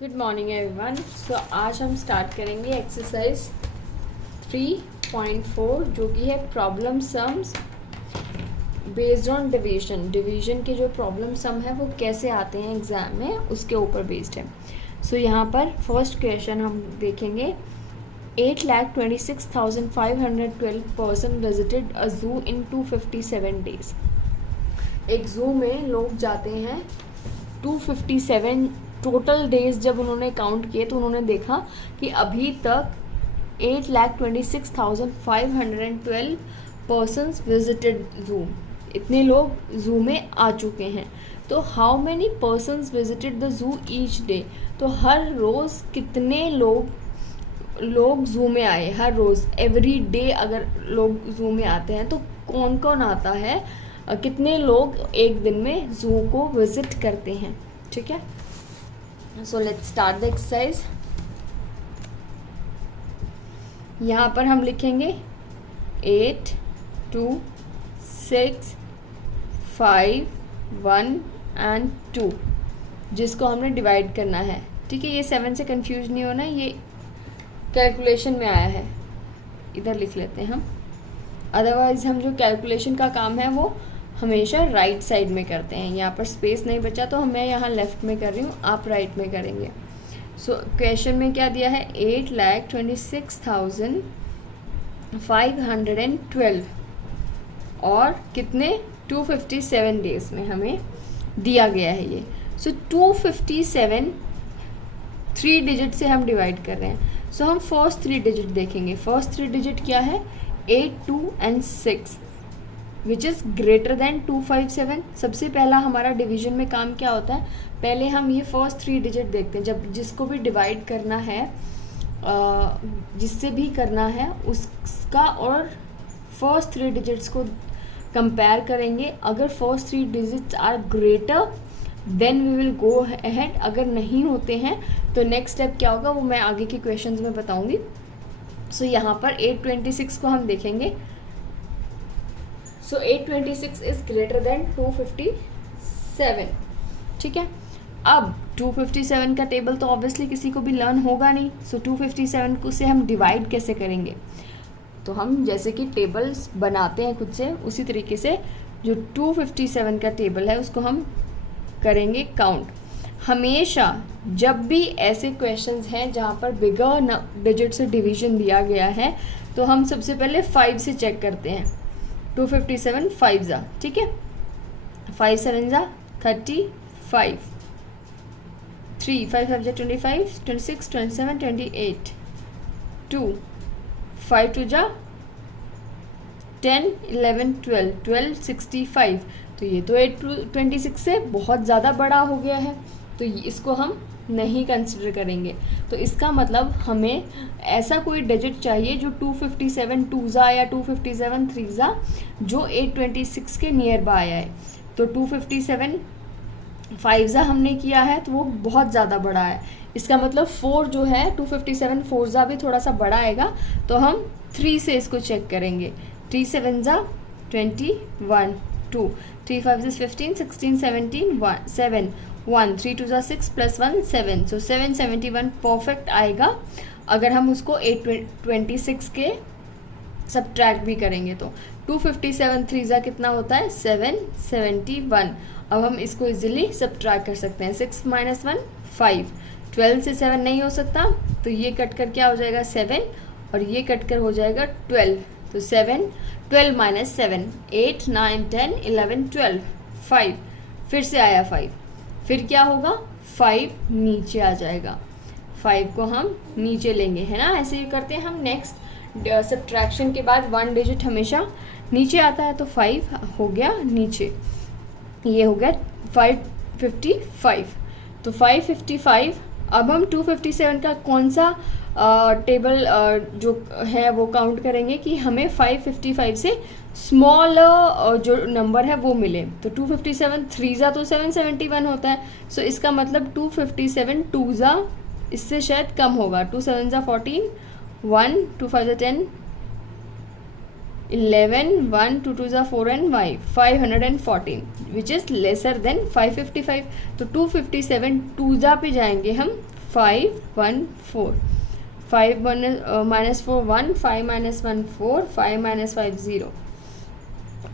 Good morning everyone. सो आज हम start करेंगे एक्सरसाइज 3.4 जो कि है problem sums based on division. Division के जो प्रॉब्लम सम है वो कैसे आते हैं एग्जाम में, उसके ऊपर बेस्ड है। सो यहाँ पर फर्स्ट क्वेश्चन हम देखेंगे। 8,26,512 पर्सन विजिटेड अ जू इन 257 डेज। एक जू में लोग जाते हैं 257 टोटल डेज। जब उन्होंने काउंट किए तो उन्होंने देखा कि अभी तक 8,26,512 पर्सनस विजिटेड जू, इतने लोग जू में आ चुके हैं। तो how many persons visited the zoo each day, तो हर रोज़ कितने लोग जू में आए, हर रोज़ एवरी डे अगर लोग जू में आते हैं तो कौन कौन आता है, कितने लोग एक दिन में जू को विजिट करते हैं। ठीक है, so let's start the exercise. यहाँ पर हम लिखेंगे 8, 2, 6, 5, 1 एंड 2, जिसको हमने डिवाइड करना है। ठीक है, ये 7 से कंफ्यूज नहीं होना, ये कैलकुलेशन में आया है, इधर लिख लेते हैं हम। अदरवाइज हम जो कैलकुलेशन का काम है वो हमेशा राइट साइड में करते हैं। यहाँ पर स्पेस नहीं बचा तो मैं यहाँ लेफ़्ट में कर रही हूँ, आप राइट में करेंगे। सो क्वेश्चन में क्या दिया है, 8,26,512 और कितने 257 डेज में हमें दिया गया है ये। सो 257 3 डिजिट से हम डिवाइड कर रहे हैं। सो हम फर्स्ट 3 डिजिट देखेंगे। फर्स्ट 3 डिजिट क्या है, 8, 2 and 6 which is greater than 257। सबसे पहला हमारा डिवीजन में काम क्या होता है, पहले हम ये फर्स्ट 3 डिजिट देखते हैं। जब जिसको भी डिवाइड करना है, जिससे भी करना है उसका और फर्स्ट 3 डिजिट्स को कंपेयर करेंगे। अगर first 3 digits are greater than we will go ahead. अगर नहीं होते हैं तो नेक्स्ट स्टेप क्या होगा वो मैं आगे के क्वेश्चंस में बताऊंगी। सो यहाँ पर 826 को हम देखेंगे। सो 826 इज ग्रेटर देन 257। ठीक है, अब 257 का टेबल तो ऑब्वियसली किसी को भी लर्न होगा नहीं। सो 257 को से हम डिवाइड कैसे करेंगे, तो हम जैसे कि टेबल्स बनाते हैं खुद से, उसी तरीके से जो 257 का टेबल है उसको हम करेंगे काउंट। हमेशा जब भी ऐसे क्वेश्चंस हैं जहाँ पर बिगर डिजिट से डिवीजन दिया गया है तो हम सबसे पहले 5 से चेक करते हैं। 257 5 जा, ठीक है, 5 7 जा 35, 3 5 5 जा 25, 26 27 28, 2 5 2 जा 10 11 12 12 65। तो ये तो 826 से बहुत ज़्यादा बड़ा हो गया है, तो इसको हम नहीं कंसिडर करेंगे। तो इसका मतलब हमें ऐसा कोई डिजिट चाहिए जो 257 2 जा या 257 3 जा जो 826 के नियर बाय आए। तो 257 5 जा हमने किया है तो वो बहुत ज़्यादा बड़ा है। इसका मतलब 4 जो है 257 4 जा भी थोड़ा सा बड़ा आएगा, तो हम 3 से इसको चेक करेंगे। 3 7 जा 21 2 3 5 जा 15 16 17 7 1 3 2 जा 6 + 1 7। सो 771 परफेक्ट आएगा अगर हम उसको 826 के सब्ट्रैक्ट भी करेंगे तो। 257 3 जा कितना होता है 771। अब हम इसको इजीली सब्ट्रैक्ट कर सकते हैं। 6 - 1 5, 12 से 7 नहीं हो सकता तो ये कट कर क्या हो जाएगा 7 और ये कट कर हो जाएगा 12। तो 7 12 - 7 8 9 10 11 12 5, फिर से आया 5, फिर क्या होगा 5 नीचे आ जाएगा। 5 को हम नीचे लेंगे, है ना, ऐसे ही करते हैं हम। नेक्स्ट सब्ट्रैक्शन के बाद 1 डिजिट हमेशा नीचे आता है, तो 5 हो गया नीचे, ये हो गया 555। तो 555। अब हम 257 का कौन सा टेबल जो है वो काउंट करेंगे कि हमें 555 से स्मॉल जो नंबर है वो मिले। तो 257 3 जा तो 771 होता है। सो इसका मतलब 257 2 जा इससे शायद कम होगा। 2 7 जा 14, 1 2 5 जा 10 11 1 2 2 जा 4 and 514 which is lesser than 555। तो 257 2 जा पे जाएंगे हम 514, 5 माइनस 4 1, 5 माइनस 1 4, 5 माइनस 5 0,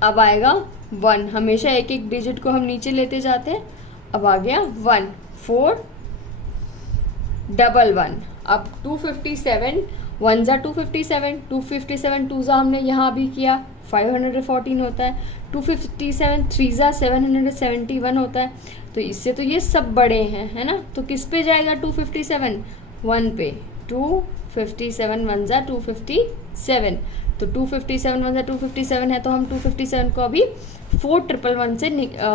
अब आएगा 1। हमेशा एक एक डिजिट को हम नीचे लेते जाते हैं। अब आ गया 1, 4 डबल 1। अब 257, 1 ज़ा 257, 257 2 ज़ा हमने यहाँ भी किया 514 होता है, 257 3 ज़ा 771 होता है। तो इससे तो ये सब बड़े हैं, है ना। तो किस पे जाएगा 257? 1 पे। 257 1 ज़ा 257, तो 257 1 ज़ा 257 है, तो हम 257 को अभी 4111 से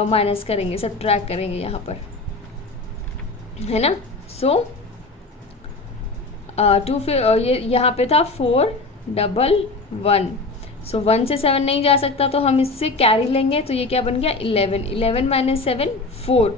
माइनस करेंगे, सब्ट्रैक्ट करेंगे यहाँ पर, है ना। सो ये यहाँ पे था 411, सो 1 से 7 नहीं जा सकता, तो हम इससे कैरी लेंगे, तो ये क्या बन गया 11, 11 माइनस 7 4,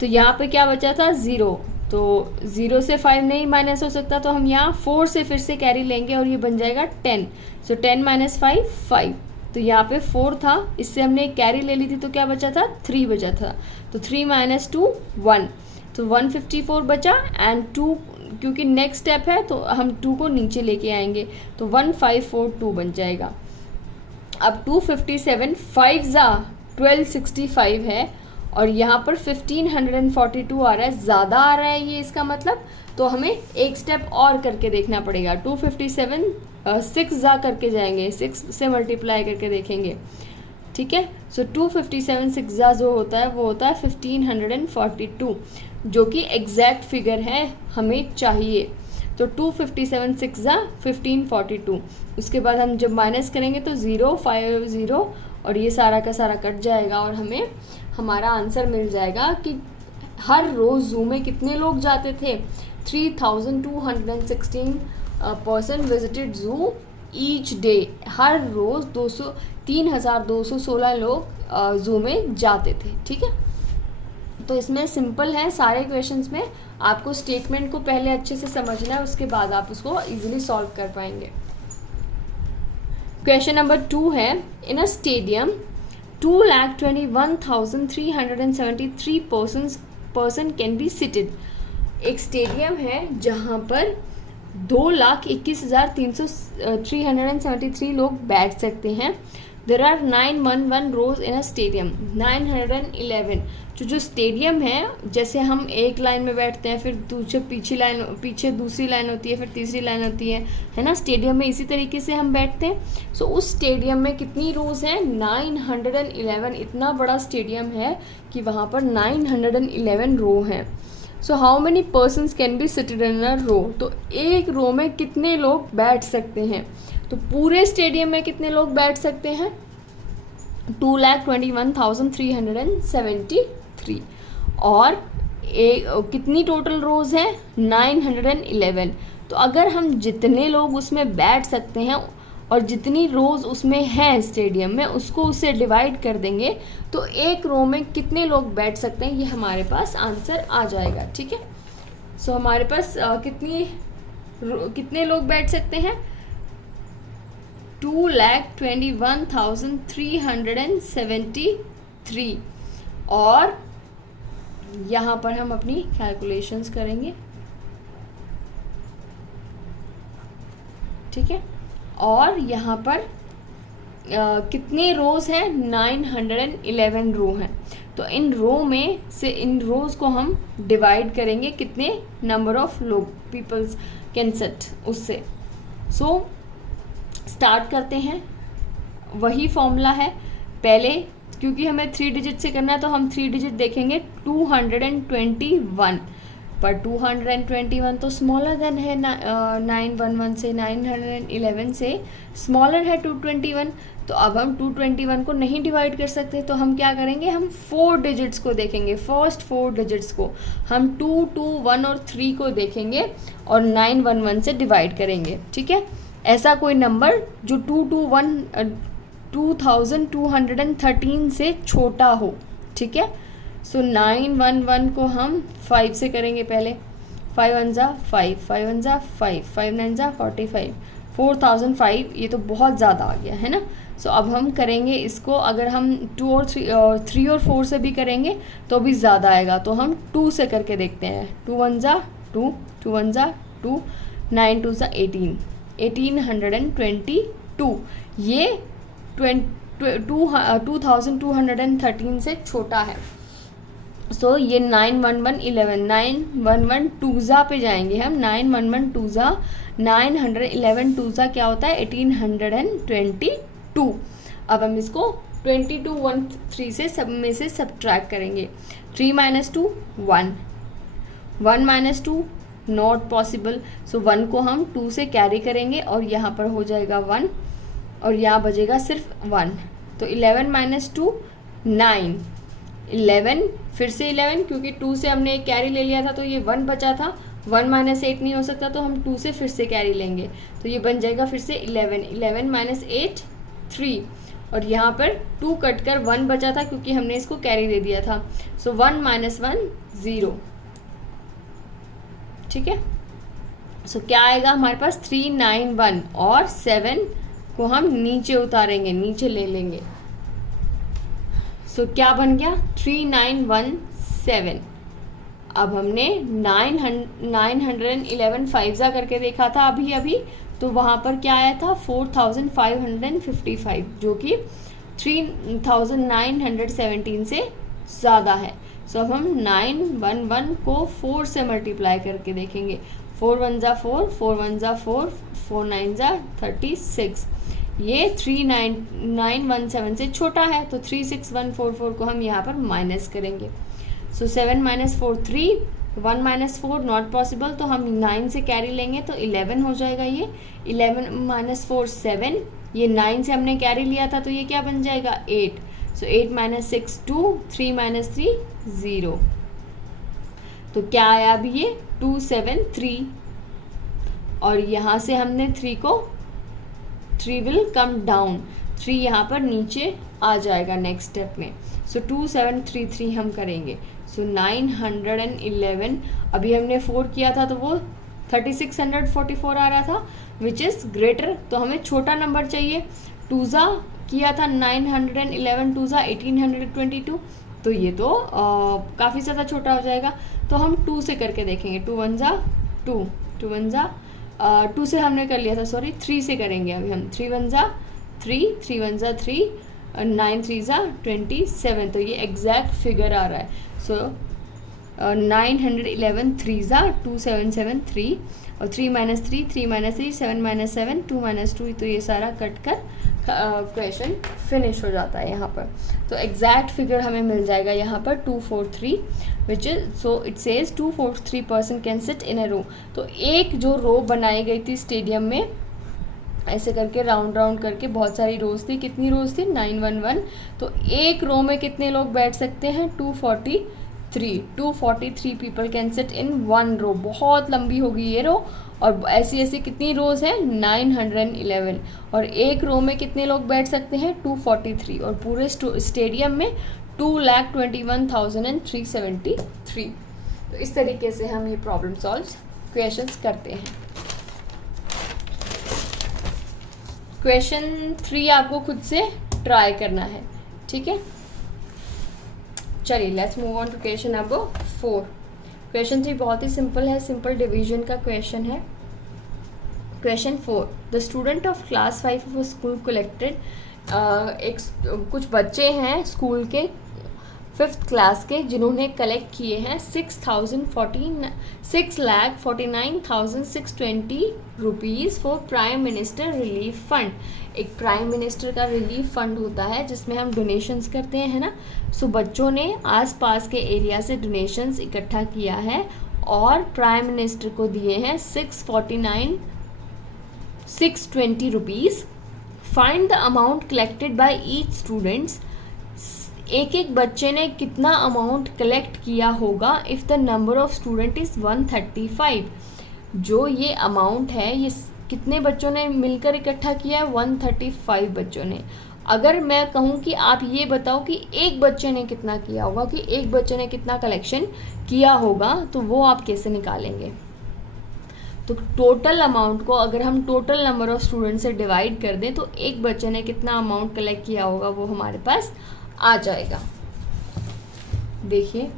तो यहाँ पे क्या बचा था 0, तो 0 से 5 नहीं माइनस हो सकता, तो हम यहाँ 4 से फिर से कैरी लेंगे और ये बन जाएगा 10, सो 10 माइनस 5 5, तो यहाँ पे 4 था, इससे हमने एक कैरी ले ली थी, तो क्या बचा था 3 बचा था, तो 3 माइनस 2 1, तो 154 बचा, एंड 2 क्योंकि नेक्स्ट स्टेप है तो हम 2 को नीचे लेके आएंगे, तो 1542 बन जाएगा। अब 257 5 ज़ा 1265 है, और यहाँ पर 1542 आ रहा है, ज़्यादा आ रहा है ये इसका मतलब, तो हमें एक स्टेप और करके देखना पड़ेगा। 257 6 ज़ा करके जाएंगे, 6 से मल्टीप्लाई करके देखेंगे, ठीक है। सो 257 6 ज़ा जो होता है वो होता है 1542, जो कि एग्जैक्ट फिगर है हमें चाहिए। तो 257 6 ज़ा 1542, उसके बाद हम जब माइनस करेंगे तो 0 5 0, और ये सारा का सारा कट जाएगा, और हमें हमारा आंसर मिल जाएगा कि हर रोज़ ज़ू में कितने लोग जाते थे। 3216 person visited zoo each day, हर रोज़ 3216 लोग ज़ू में जाते थे, ठीक है। तो इसमें सिंपल है सारे क्वेश्चंस में, आपको स्टेटमेंट को पहले अच्छे से समझना है, उसके बाद आप उसको इजीली सॉल्व कर पाएंगे। क्वेश्चन नंबर 2 है, in a stadium 2,21,373 person can be seated. एक स्टेडियम है जहाँ पर 2,21,373 लोग बैठ सकते हैं। There are 911 rose in a stadium, 911, जो स्टेडियम है, जैसे हम एक लाइन में बैठते हैं, फिर पीछे दूसरी लाइन होती है, फिर तीसरी लाइन होती है ना, स्टेडियम में इसी तरीके से हम बैठते हैं। सो उस स्टेडियम में कितनी रोज हैं? 911, इतना बड़ा स्टेडियम है कि वहाँ पर 911 रो हैं। So how many persons can be seated in a row, तो एक रो में कितने लोग बैठ सकते हैं? तो पूरे स्टेडियम में कितने लोग बैठ सकते हैं? 2,21,373, और कितनी टोटल रोज है? 911। तो अगर हम जितने लोग उसमें बैठ सकते हैं और जितनी रोज उसमें हैं स्टेडियम में, उसको उससे डिवाइड कर देंगे, तो एक रो में कितने लोग बैठ सकते हैं, ये हमारे पास आंसर आ जाएगा, ठीक है। सो हमारे पास कितने लोग बैठ सकते हैं? 2,21,373, और यहाँ पर हम अपनी कैलकुलेशंस करेंगे, ठीक है। और यहाँ पर कितने रोज़ हैं? 911 रो हैं। तो इन रो में से इन रोज़ को हम डिवाइड करेंगे, कितने नंबर ऑफ लोग पीपल्स कैन सिट, उससे। सो स्टार्ट करते हैं, वही फॉर्मूला है पहले, क्योंकि हमें 3 डिजिट से करना है तो हम 3 डिजिट देखेंगे। 221, पर 221 तो स्मॉलर देन है 911 से, 911 से स्मॉलर है 221। तो अब हम 221 को नहीं डिवाइड कर सकते, तो हम क्या करेंगे? हम 4 डिजिट्स को देखेंगे, फर्स्ट 4 डिजिट्स को हम 2, 2, 1 और 3 को देखेंगे और 911 से डिवाइड करेंगे, ठीक है। ऐसा कोई नंबर जो 2213 से छोटा हो, ठीक है। सो 911 को हम 5 से करेंगे पहले, 5 1 ज़ा 5, 5 1 ज़ा 5, 5 9 ज़ा 45, 4005, ये तो बहुत ज़्यादा आ गया है ना। सो अब हम करेंगे इसको, अगर हम 2 और 3 और 4 से भी करेंगे तो भी ज़्यादा आएगा, तो हम 2 से करके देखते हैं। 2 1 ज़ा 2, 2 वन ज़ा 2, 9 2 ज़ा 18, 1822। ये 2213 से छोटा है। सो ये 91111, 911 टूज़ा पे जाएंगे हम। 911 टूज़ा 911 टूज़ा क्या होता है 1822। अब हम इसको 2213 से सब में से सब्ट्रैक्ट करेंगे। 3 - 2 1, 1 - 2 नॉट पॉसिबल। सो 1 को हम 2 से कैरी करेंगे और यहाँ पर हो जाएगा 1 और यहाँ बचेगा सिर्फ 1। तो 11 - 2 9, 11 फिर से 11 क्योंकि 2 से हमने एक कैरी ले लिया था तो ये 1 बचा था। 1 - 8 नहीं हो सकता तो हम 2 से फिर से कैरी लेंगे तो ये बन जाएगा फिर से 11, 11 - 8 3 और यहाँ पर 2 कट कर 1 बचा था क्योंकि हमने इसको कैरी दे दिया था। सो 1 - 1 0। ठीक है। सो क्या आएगा हमारे पास 391 और 7 को हम नीचे उतारेंगे, नीचे ले लेंगे। सो क्या बन गया 3917। अब हमने 911 5 करके देखा था अभी तो वहाँ पर क्या आया था 4555 जो कि 3917 से ज़्यादा है। सो अब हम 911 को 4 से मल्टीप्लाई करके देखेंगे। 4 1 ज़ा 4, 4 1 ज़ा 4, 4 9 ज़ा 36। ये 3917 से छोटा है तो 36144 को हम यहाँ पर माइनस करेंगे। सो 7 - 4 3, 1 - 4 नॉट पॉसिबल तो हम 9 से कैरी लेंगे तो 11 हो जाएगा। ये 11 - 4 7, ये 9 से हमने कैरी लिया था तो ये क्या बन जाएगा 8। सो 8 - 6 2, 3 - 3 0। तो क्या आया अभी ये 273 और यहाँ से हमने 3 विल कम डाउन, 3 यहाँ पर नीचे आ जाएगा नेक्स्ट स्टेप में। सो 2733 हम करेंगे। सो 911 अभी हमने 4 किया था तो वो 3644 आ रहा था विच इज़ ग्रेटर। तो हमें छोटा नंबर चाहिए। 2 ज़ा किया था 911, 2 ज़ा 1822 तो ये तो काफ़ी ज़्यादा छोटा हो जाएगा। तो हम 2 से करके देखेंगे। 2 1 ज़ा 2, 2 1 ज़ा 2 से हमने कर लिया था, सॉरी 3 से करेंगे अभी हम। 3 1 ज़ा 3, 3 1 ज़ा 3, 9 3 ज़ा 27 तो ये एग्जैक्ट फिगर आ रहा है। सो 911 3 ज़ा 2773 और 3 - 3, 3 - 3 7 - 7 2 - 2 तो ये सारा कट कर क्वेश्चन फिनिश हो जाता है यहाँ पर। तो एग्जैक्ट फिगर हमें मिल जाएगा यहाँ पर 243 which is so it says 243 person can sit in a row. तो एक जो रो बनाई गई थी स्टेडियम में ऐसे करके राउंड करके बहुत सारी रोज थी। कितनी रोज थी 911। तो एक रो में कितने लोग बैठ सकते हैं 243 people can sit in one row. बहुत लंबी होगी ये रो और ऐसी कितनी रोज है 911 और एक रो में कितने लोग बैठ सकते हैं 243 और पूरे स्टेडियम में 2,21,373। तो इस तरीके से हम ये प्रॉब्लम सॉल्व क्वेश्चंस करते हैं। क्वेश्चन 3 आपको खुद से ट्राई करना है, ठीक है। चलिए let's move on to question number 4। Question 3 बहुत ही सिंपल है, सिंपल डिवीजन का क्वेश्चन है। Question 4, the student of class 5 of school collected, कुछ बच्चे हैं स्कूल के 5th क्लास के जिन्होंने कलेक्ट किए हैं 6,49,620 rupees for prime minister relief fund. एक प्राइम मिनिस्टर का रिलीफ फंड होता है जिसमें हम डोनेशंस करते हैं, है ना। सो बच्चों ने आसपास के एरिया से डोनेशंस इकट्ठा किया है और प्राइम मिनिस्टर को दिए हैं 620 rupees. Find the amount collected by each students. एक बच्चे ने कितना अमाउंट कलेक्ट किया होगा if the number of student is 135। जो ये अमाउंट है ये कितने बच्चों ने मिलकर इकट्ठा किया है 135 बच्चों ने। अगर मैं कहूँ कि आप ये बताओ कि एक बच्चे ने कितना किया होगा, कि एक बच्चे ने कितना कलेक्शन किया होगा, तो वो आप कैसे निकालेंगे। तो टोटल अमाउंट को अगर हम टोटल नंबर ऑफ स्टूडेंट से डिवाइड कर दें तो एक बच्चे ने कितना अमाउंट कलेक्ट किया होगा वो हमारे पास आ जाएगा। देखिए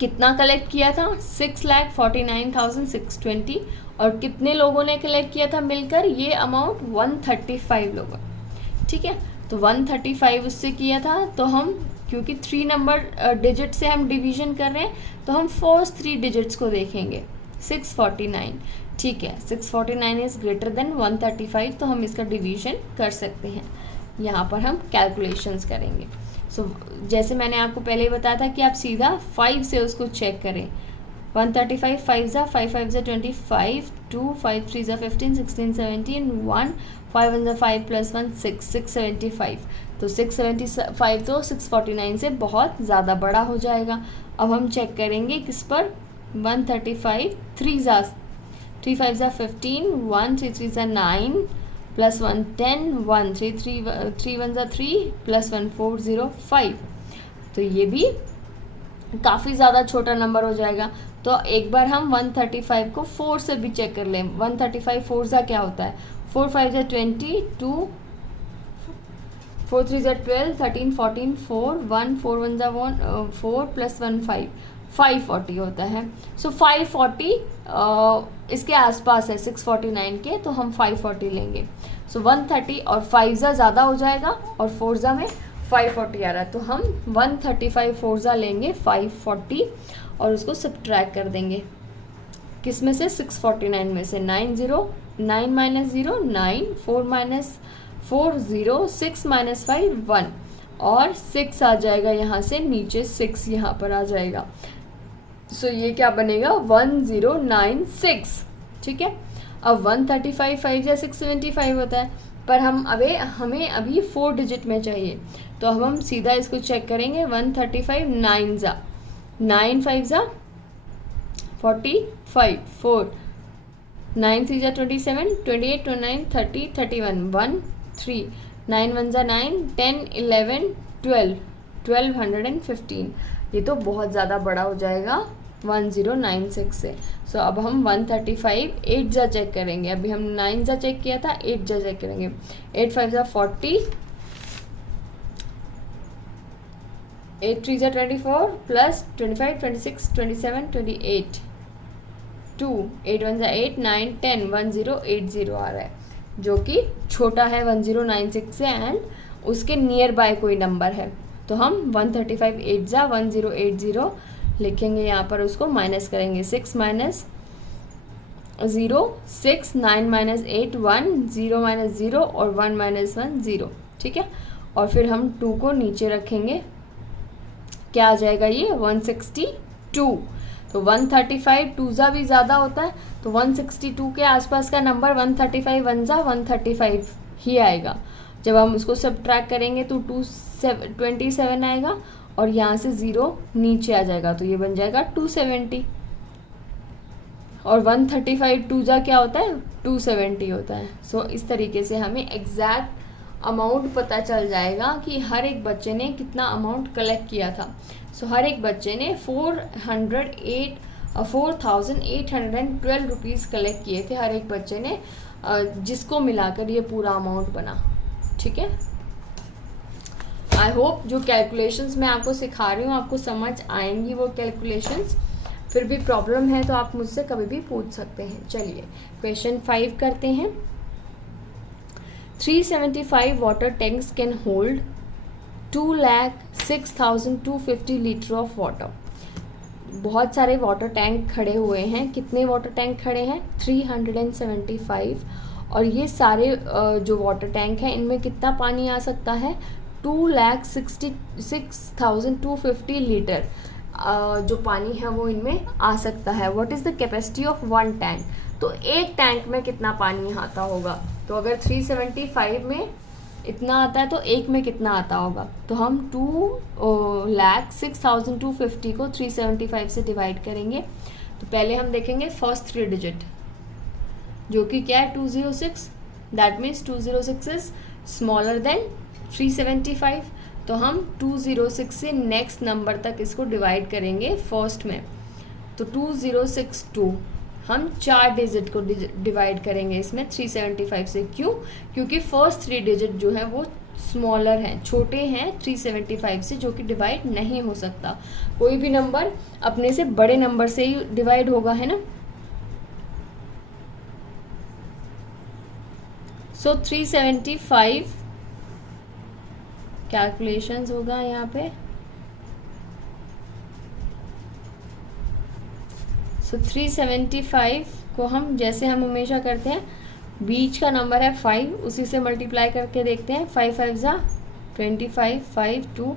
कितना कलेक्ट किया था 6,49,620 और कितने लोगों ने कलेक्ट किया था मिलकर ये अमाउंट 135 लोगों, ठीक है। तो 135 उससे किया था, तो हम क्योंकि 3 नंबर डिजिट से हम डिवीजन कर रहे हैं तो हम फर्स्ट 3 डिजिट्स को देखेंगे 649, ठीक है। 649 इज़ ग्रेटर देन 135, तो हम इसका डिवीजन कर सकते हैं। यहाँ पर हम कैलकुलेशंस करेंगे। सो जैसे मैंने आपको पहले ही बताया था कि आप सीधा 5 से उसको चेक करें। 135 5 ज़ा 5 5 ज़ा 25 2 5 3 ज़ा 15 16 17 1 5 1 ज़ा 5 + 1 6 675। तो 675 तो 649 से बहुत ज़्यादा बड़ा हो जाएगा। अब हम चेक करेंगे किस पर 135 3 ज़ा 3 5 ज़ा 15 1 3 3 ज़ा 9 + 1 10 1 3 3 3 1 ज़ा 3 + 1 4 0 5। तो ये भी काफ़ी ज़्यादा छोटा नंबर हो जाएगा। तो एक बार हम 135 को 4 से भी चेक कर लें। 135 4 ज़ा क्या होता है 4 5 ज़ा 20 2 4 3 ज़ा 12 13 14 4 1 4 1 ज़ा 1 4 + 1 5 540 होता है। सो 540 इसके आसपास है 649 के, तो हम 540 लेंगे। सो 130 और 5 ज़ा ज़्यादा हो जाएगा और 4 ज़ा में 540 आ रहा है, तो हम 135 4 ज़ा लेंगे 540 और उसको सब्ट्रैक्ट कर देंगे किस में से 649 में से 9 0 9 - 0 9 4 - 4 0 6 - 5 1 और 6 आ जाएगा यहाँ से नीचे 6 यहाँ पर आ जाएगा। सो ये क्या बनेगा 1096, ठीक है। अब 135 5 ज़ा 675 होता है, पर हमें अभी 4 डिजिट में चाहिए, तो अब हम सीधा इसको चेक करेंगे। 135 9 ज़ा 9 5 ज़ा 45 4 9 3 ज़ा 27 28 29 30 31 1 3 9 1 ज़ा 9 10 11 12 1215। ये तो बहुत ज़्यादा बड़ा हो जाएगा 1096 से। सो अब हम 135 8 ज़ा चेक करेंगे। अभी हम 9 ज़ा चेक किया था, 8 ज़ा चेक करेंगे। 8 5 ज़ा 40 8 3 ज़ा 24 + 25 26 27 28 2 8 1 ज़ा 8 9 10 1080 आ रहा है, जो कि छोटा है 1096 से एंड उसके नियर बाय कोई नंबर है। तो हम 135 8 ज़ा 1080 लिखेंगे, यहाँ पर उसको माइनस करेंगे। 6 - 0 6 9 - 8 1 0 - 0 और 1 - 1 0, ठीक है। और फिर हम 2 को नीचे रखेंगे, क्या आ जाएगा ये 162। तो 135 2 ज़ा भी ज़्यादा होता है, तो 162 के आसपास का नंबर 135 1 ज़ा 135 ही आएगा। जब हम उसको सब्ट्रैक्ट करेंगे तो 27 आएगा और यहाँ से 0 नीचे आ जाएगा, तो ये बन जाएगा 270। और 135 2 ज़ा क्या होता है 270 होता है। सो इस तरीके से हमें एग्जैक्ट अमाउंट पता चल जाएगा कि हर एक बच्चे ने कितना अमाउंट कलेक्ट किया था। सो हर एक बच्चे ने 4,812 रुपीज़ कलेक्ट किए थे हर एक बच्चे ने, जिसको मिलाकर ये पूरा अमाउंट बना, ठीक है। आई होप जो कैलकुलेशंस मैं आपको सिखा रही हूँ आपको समझ आएंगी वो कैलकुलेशंस। फिर भी प्रॉब्लम है तो आप मुझसे कभी भी पूछ सकते हैं। चलिए क्वेश्चन 5 करते हैं। 375 water tanks can hold 2,06,250 litre of water. बहुत सारे वाटर टैंक खड़े हुए हैं। कितने वाटर टैंक खड़े हैं 375। और ये सारे जो वाटर टैंक हैं इनमें कितना पानी आ सकता है 2,66,250 लीटर जो पानी है वो इनमें आ सकता है। What is the capacity of one tank. तो एक टैंक में कितना पानी आता होगा, तो अगर 375 में इतना आता है तो एक में कितना आता होगा, तो हम 2,06,250 को 375 से डिवाइड करेंगे। तो पहले हम देखेंगे फर्स्ट 3 डिजिट जो कि क्या है 206, that means 206 is smaller than 375। तो हम 206 से नेक्स्ट नंबर तक इसको डिवाइड करेंगे फर्स्ट में, तो 2062 हम 4 डिजिट को डिवाइड करेंगे इसमें 375 से। क्यों, क्योंकि फर्स्ट 3 डिजिट जो है वो स्मॉलर हैं, छोटे हैं 375 से, जो कि डिवाइड नहीं हो सकता। कोई भी नंबर अपने से बड़े नंबर से ही डिवाइड होगा, है ना। सो 375 कैलकुलेशंस होगा यहाँ पे। सो 375 को हम जैसे हम हमेशा करते हैं, बीच का नंबर है 5, उसी से मल्टीप्लाई करके देखते हैं। 5 5 ज़ा 25, 5 2,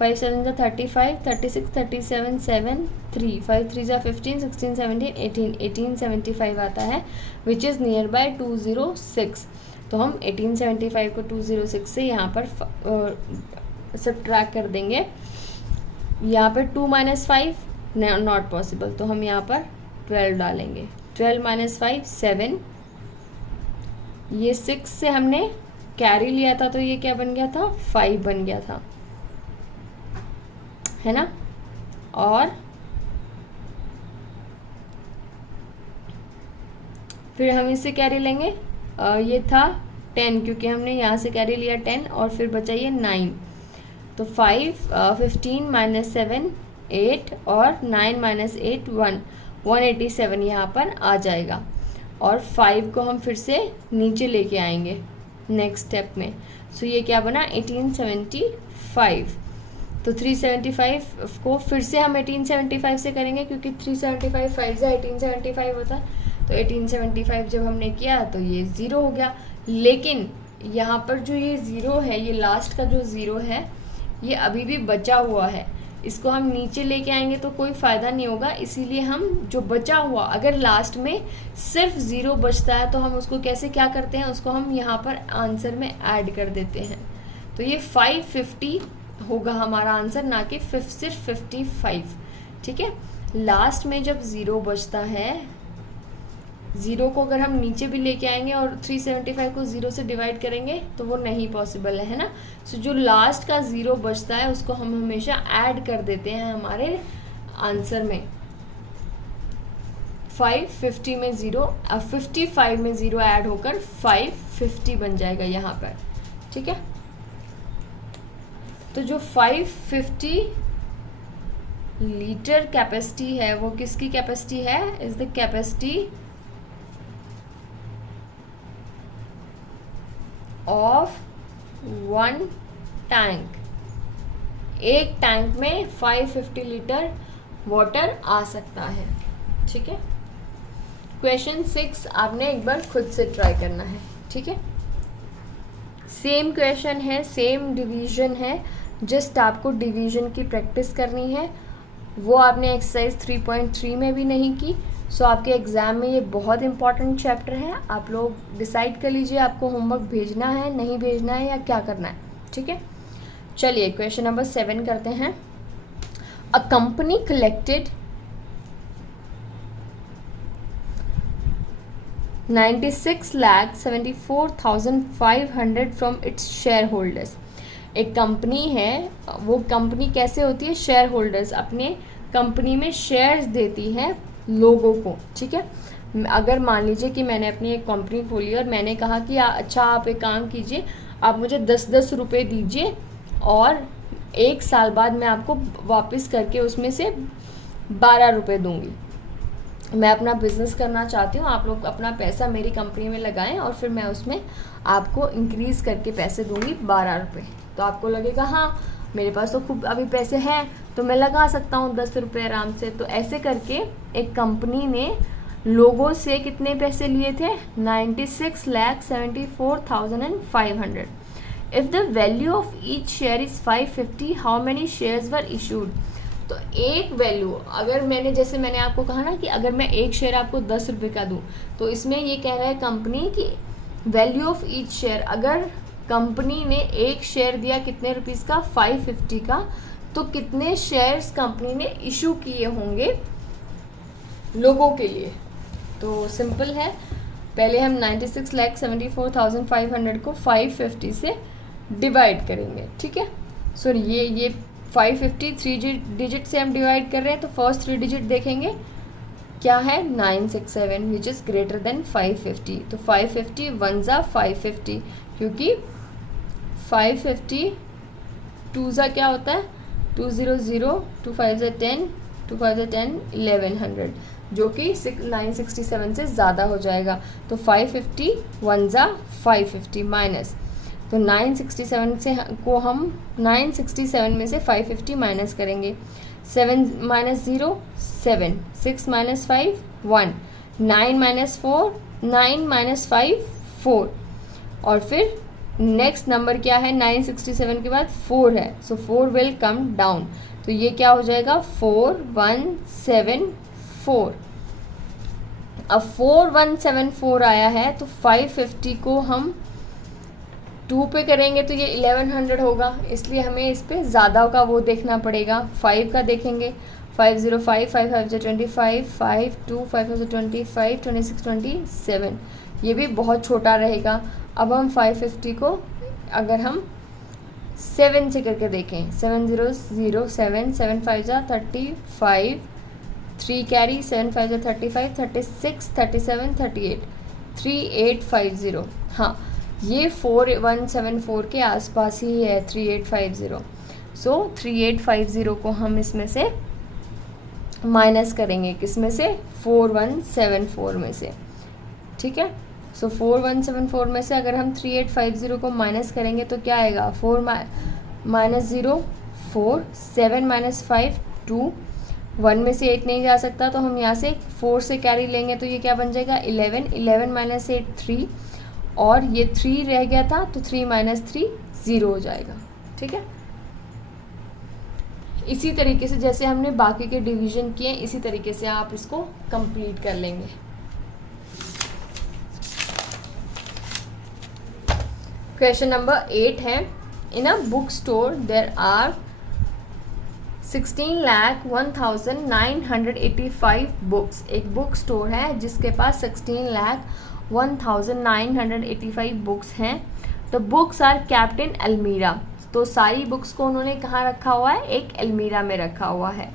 5 7 ज़ा 35, 36 37 7 3, 5 3 ज़ा 15, 16 17 18, 1875 आता है, विच इज़ नियर बाय 206। तो हम 1875 को 206 से यहाँ पर सब्ट्रैक्ट कर देंगे। यहाँ पर 2 - 5 नॉट पॉसिबल, तो हम यहाँ पर 12 डालेंगे। 12 - 5 7, ये 6 से हमने कैरी लिया था, तो ये क्या बन गया था, 5 बन गया था, है ना। और फिर हम इससे कैरी लेंगे, ये था 10, क्योंकि हमने यहाँ से कैरी लिया 10, और फिर बचा ये 9। तो 5 15 - 7 8, और 9 - 8 1, 187 यहाँ पर आ जाएगा। और 5 को हम फिर से नीचे लेके आएंगे नेक्स्ट स्टेप में। सो ये क्या बना, 1875। तो 375 को फिर से हम 1875 से करेंगे, क्योंकि 375 5 से 1875 होता है। तो 1875 जब हमने किया तो ये 0 हो गया। लेकिन यहाँ पर जो ये 0 है, ये लास्ट का जो 0 है, ये अभी भी बचा हुआ है। इसको हम नीचे लेके आएंगे तो कोई फ़ायदा नहीं होगा, इसीलिए हम जो बचा हुआ, अगर लास्ट में सिर्फ 0 बचता है तो हम उसको कैसे क्या करते हैं, उसको हम यहाँ पर आंसर में ऐड कर देते हैं। तो ये 550 होगा हमारा आंसर, ना कि सिर्फ 55। ठीक है, लास्ट में जब 0 बचता है, 0 को अगर हम नीचे भी लेके आएंगे और 375 को 0 से डिवाइड करेंगे तो वो नहीं पॉसिबल है ना। सो जो लास्ट का 0 बचता है उसको हम हमेशा ऐड कर देते हैं हमारे आंसर में। 550 में 0, 55 में 0 ऐड होकर 550 बन जाएगा यहाँ पर। ठीक है, तो जो 550 लीटर कैपेसिटी है वो किसकी कैपेसिटी है, is the capacity of 1 tank. एक टैंक में 550 लीटर वाटर आ सकता है। ठीक है, क्वेश्चन 6 आपने एक बार खुद से ट्राई करना है। ठीक है, सेम क्वेश्चन है, सेम डिवीजन है, जस्ट आपको डिवीजन की प्रैक्टिस करनी है। वो आपने एक्सरसाइज 3.3 में भी नहीं की। सो आपके एग्ज़ाम में ये बहुत इंपॉर्टेंट चैप्टर है। आप लोग डिसाइड कर लीजिए आपको होमवर्क भेजना है, नहीं भेजना है, या क्या करना है। ठीक है, चलिए क्वेश्चन नंबर 7 करते हैं। A company collected 96,74,500 from its share holders. एक कंपनी है, वो कंपनी कैसे होती है, शेयर होल्डर्स अपने कंपनी में शेयर्स देती है लोगों को। ठीक है, अगर मान लीजिए कि मैंने अपनी एक कंपनी खोली और मैंने कहा कि अच्छा आप एक काम कीजिए, आप मुझे 10-10 रुपये दीजिए और 1 साल बाद मैं आपको वापस करके उसमें से 12 रुपये दूँगी। मैं अपना बिज़नेस करना चाहती हूँ, आप लोग अपना पैसा मेरी कंपनी में लगाएं और फिर मैं उसमें आपको इंक्रीज़ करके पैसे दूँगी 12 रुपये। तो आपको लगेगा हाँ मेरे पास तो खूब अभी पैसे हैं तो मैं लगा सकता हूँ 10 रुपये आराम से। तो ऐसे करके एक कंपनी ने लोगों से कितने पैसे लिए थे, 96,74,500। If the value of each share is 550, how many shares were issued. तो एक वैल्यू, अगर जैसे मैंने आपको कहा ना कि अगर मैं एक शेयर आपको 10 रुपये का दूँ, तो इसमें ये कह रहा है कंपनी की वैल्यू ऑफ ईच शेयर, अगर कंपनी ने एक शेयर दिया कितने रुपीस का, 550 का, तो कितने शेयर्स कंपनी ने इशू किए होंगे लोगों के लिए। तो सिंपल है, पहले हम 96,74,500 को 550 से डिवाइड करेंगे। ठीक है, सो ये 550 3 डिजिट से हम डिवाइड कर रहे हैं, तो फर्स्ट 3 डिजिट देखेंगे क्या है, 967 विच इज़ ग्रेटर देन 550। तो 550 1 ज़ा 550, क्योंकि 550, 2 ज़ा क्या होता है 200, 2 5 ज़ा 10, 2 5 ज़ा 10, 1100, जो कि 967 से ज़्यादा हो जाएगा। तो 550 1 ज़ा 550 माइनस, तो 967 से को हम 967 में से 550 माइनस करेंगे। 7 माइनस 0 7, 6 माइनस 5 1, 9 माइनस 4 9 माइनस 5 4, और फिर नेक्स्ट नंबर क्या है 967 के बाद 4 है, सो 4 विल कम डाउन, तो ये क्या हो जाएगा 4174। अब 4174 आया है तो 550 को हम 2 पे करेंगे तो ये 1100 होगा, इसलिए हमें इस पे ज़्यादा का वो देखना पड़ेगा। 5 का देखेंगे 505, 5 5 25, 5 2 5 5 25, 26 27, ये भी बहुत छोटा रहेगा। अब हम 550 को अगर हम 7 से करके देखें 7 0 0 7, 7 5 35, 3 कैरी 7 5 35, 36 37 38, 3850, हाँ ये 4174 के आसपास ही है 3850। सो 3850 को हम इसमें से माइनस करेंगे, किस में से 4174 में से, ठीक है। सो 4174 में से अगर हम 3850 को माइनस करेंगे तो क्या आएगा 4 माइनस 0 4, 7 माइनस 5 2, 1 में से 8 नहीं जा सकता तो हम यहाँ से 4 से कैरी लेंगे तो ये क्या बन जाएगा 11, 11 माइनस 8 3, और ये 3 रह गया था तो 3 माइनस 3 0 हो जाएगा, ठीक है। इसी तरीके से जैसे हमने बाकी के डिवीजन किए इसी तरीके से आप इसको कंप्लीट कर लेंगे। क्वेश्चन नंबर 8 है, in a book store there are 16,01,985 books. एक बुक स्टोर है जिसके पास 16,01,985 बुक्स हैं। तो बुक्स आर कैप्ट इन अलमीरा, तो सारी बुक्स को उन्होंने कहाँ रखा हुआ है, एक अलमीरा में रखा हुआ है।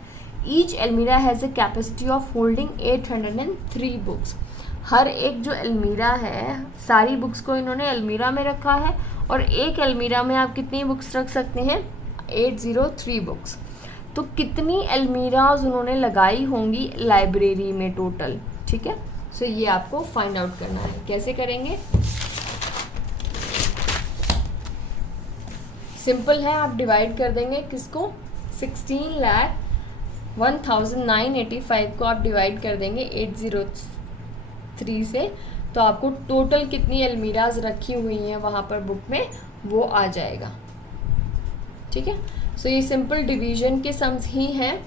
Each almirah has a capacity of holding 803 books. हर एक जो अलमीरा है सारी बुक्स को इन्होंने अलमीरा में रखा है, और एक अलमीरा में आप कितनी बुक्स रख सकते हैं 803 बुक्स। तो कितनी अलमीराज उन्होंने लगाई होंगी लाइब्रेरी में टोटल, ठीक है। सो ये आपको फाइंड आउट करना है। कैसे करेंगे, सिंपल है, आप डिवाइड कर देंगे किसको 16,01,985 को आप डिवाइड कर देंगे 803 से, तो आपको टोटल कितनी अलमीराज रखी हुई हैं वहाँ पर बुक में वो आ जाएगा, ठीक है। सो ये सिंपल डिवीजन के सम्स ही हैं।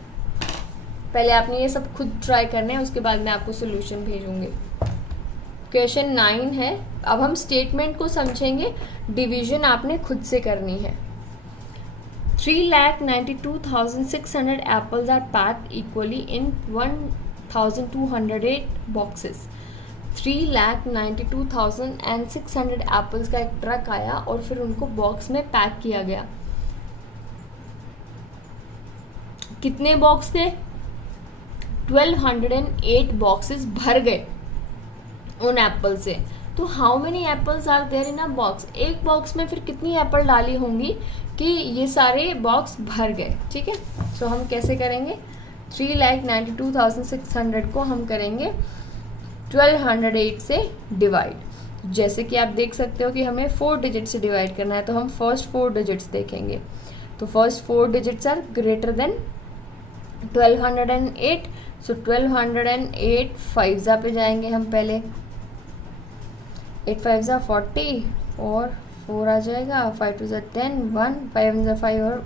पहले आपने ये सब खुद ट्राई करने हैं, उसके बाद मैं आपको सोल्यूशन भेजूंगी। क्वेश्चन 9 है, अब हम स्टेटमेंट को समझेंगे, डिवीजन आपने खुद से करनी है। 3,92,600 apples are packed equally in 1,208 boxes. 3,92,600 apples का एक ट्रक आया और फिर उनको बॉक्स में पैक किया गया। कितने बॉक्स थे 1208 बॉक्सेस भर गए उन एप्पल से। तो how many apples are there in a box, एक बॉक्स में फिर कितनी एप्पल डाली होंगी कि ये सारे बॉक्स भर गए, ठीक है। सो हम कैसे करेंगे 3,92,600 को हम करेंगे 1208 से डिवाइड। जैसे कि आप देख सकते हो कि हमें 4 डिजिट से डिवाइड करना है, तो हम फर्स्ट 4 डिजिट्स देखेंगे। तो first 4 digits are greater than 1208, so 1208 5 पे जाएंगे हम पहले, 8 5 40 और 4 आ जाएगा, 5 2 10 1, 5 5 और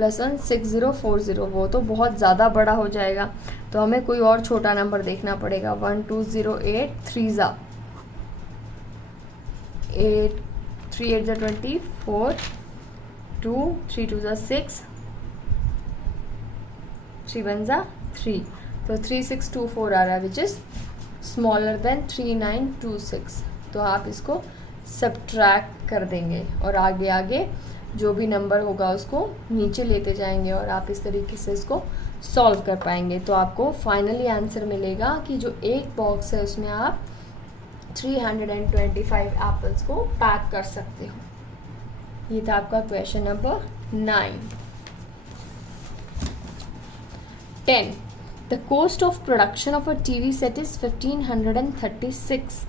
+1 6040, वो तो बहुत ज़्यादा बड़ा हो जाएगा, तो हमें कोई और छोटा नंबर देखना पड़ेगा। 1208 3 8 3 8 24 2 3 2 6 3 1 3, तो 3624 आ रहा है, विच इज़ स्मॉलर देन 3926। तो आप इसको सब्ट्रैक्ट कर देंगे और आगे आगे जो भी नंबर होगा उसको नीचे लेते जाएंगे और आप इस तरीके से इसको सॉल्व कर पाएंगे। तो आपको फाइनली आंसर मिलेगा कि जो एक बॉक्स है उसमें आप 325 एप्पल्स को पैक कर सकते हो। ये था आपका question number 9। 10. The cost of production of a TV set is 1536.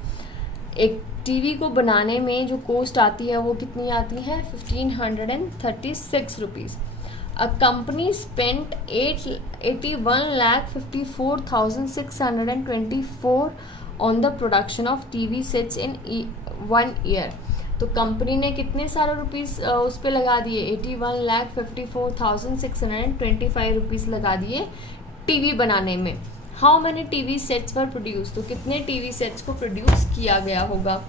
एक टीवी को बनाने में जो कॉस्ट आती है वो कितनी आती है 1536 rupees. A company spent 81,54,624 on the production of TV sets in 1 year. तो कंपनी ने कितने सारे रुपीज़ उस पर लगा दिए 81,54,625 रुपीज़ लगा दिए टीवी बनाने में। How many TV sets were produce, तो कितने टीवी सेट्स को प्रोड्यूस किया गया होगा।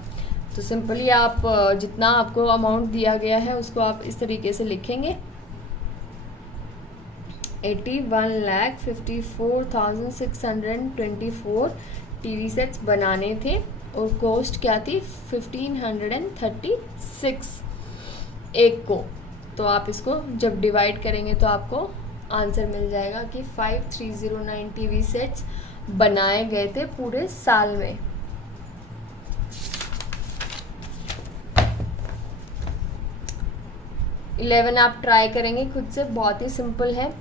तो सिंपली आप जितना आपको अमाउंट दिया गया है उसको आप इस तरीके से लिखेंगे 81,54,624 टीवी सेट्स बनाने थे और कॉस्ट क्या थी 1536 एक को। तो आप इसको जब डिवाइड करेंगे तो आपको आंसर मिल जाएगा कि 5309 टीवी सेट्स बनाए गए थे पूरे साल में। इलेवन आप ट्राई करेंगे खुद से, बहुत ही सिंपल है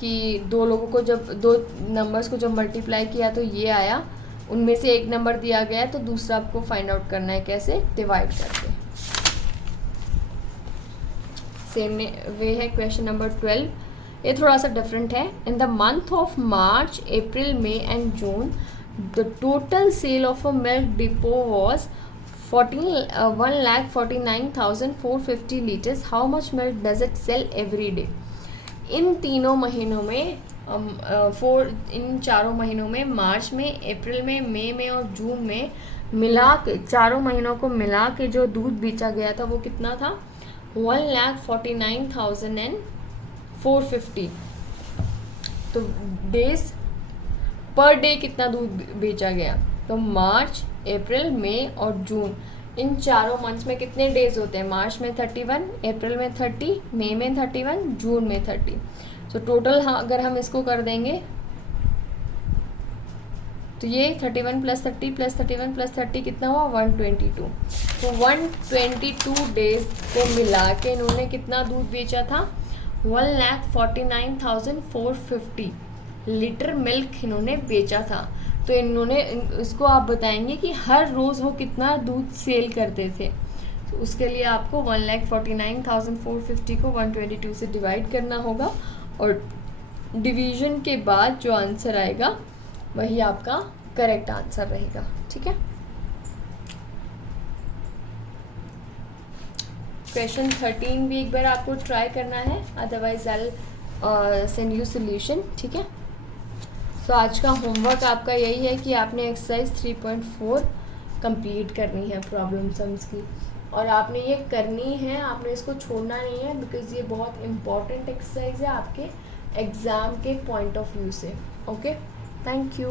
कि दो लोगों को जब दो नंबर्स को जब मल्टीप्लाई किया तो ये आया, उनमें से एक नंबर दिया गया है तो दूसरा आपको फाइंड आउट करना है कैसे, डिवाइड करके। सेम वे है क्वेश्चन नंबर 12, ये थोड़ा सा डिफरेंट है। In the month of March, April, May and June the total sale of a milk depot was 1,49,450 litres. How much milk does it sell every day. इन तीनों महीनों में इन चारों महीनों में मार्च में, अप्रैल में, मई में और जून में मिला के, चारों महीनों को मिला के जो दूध बेचा गया था वो कितना था 1,49,450। तो डेज पर डे कितना दूध बेचा गया, तो मार्च, अप्रैल, मई और जून इन चारों मंथ्स में कितने डेज होते हैं, मार्च में 31, अप्रैल में 30, मई में 31, जून में 30। तो टोटल अगर हम इसको कर देंगे तो ये 31 + 30 + 31 + 30 कितना हुआ 122। तो 122 डेज को मिला के इन्होंने कितना दूध बेचा था 1,49,450 लीटर मिल्क इन्होंने बेचा था। तो इन्होंने इसको आप बताएंगे कि हर रोज़ वो कितना दूध सेल करते थे। तो उसके लिए आपको 1,49,450 को 122 से डिवाइड करना होगा और डिवीजन के बाद जो आंसर आएगा वही आपका करेक्ट आंसर रहेगा। ठीक है, क्वेश्चन 13 भी एक बार आपको ट्राई करना है, otherwise I send you solution. ठीक है, सो आज का होमवर्क आपका यही है कि आपने एक्सरसाइज 3.4 कंप्लीट करनी है प्रॉब्लम सम्स की, और आपने ये करनी है, आपने इसको छोड़ना नहीं है बिकॉज ये बहुत इंपॉर्टेंट एक्सरसाइज है आपके एग्ज़ाम के पॉइंट ऑफ व्यू से। Okay, thank you.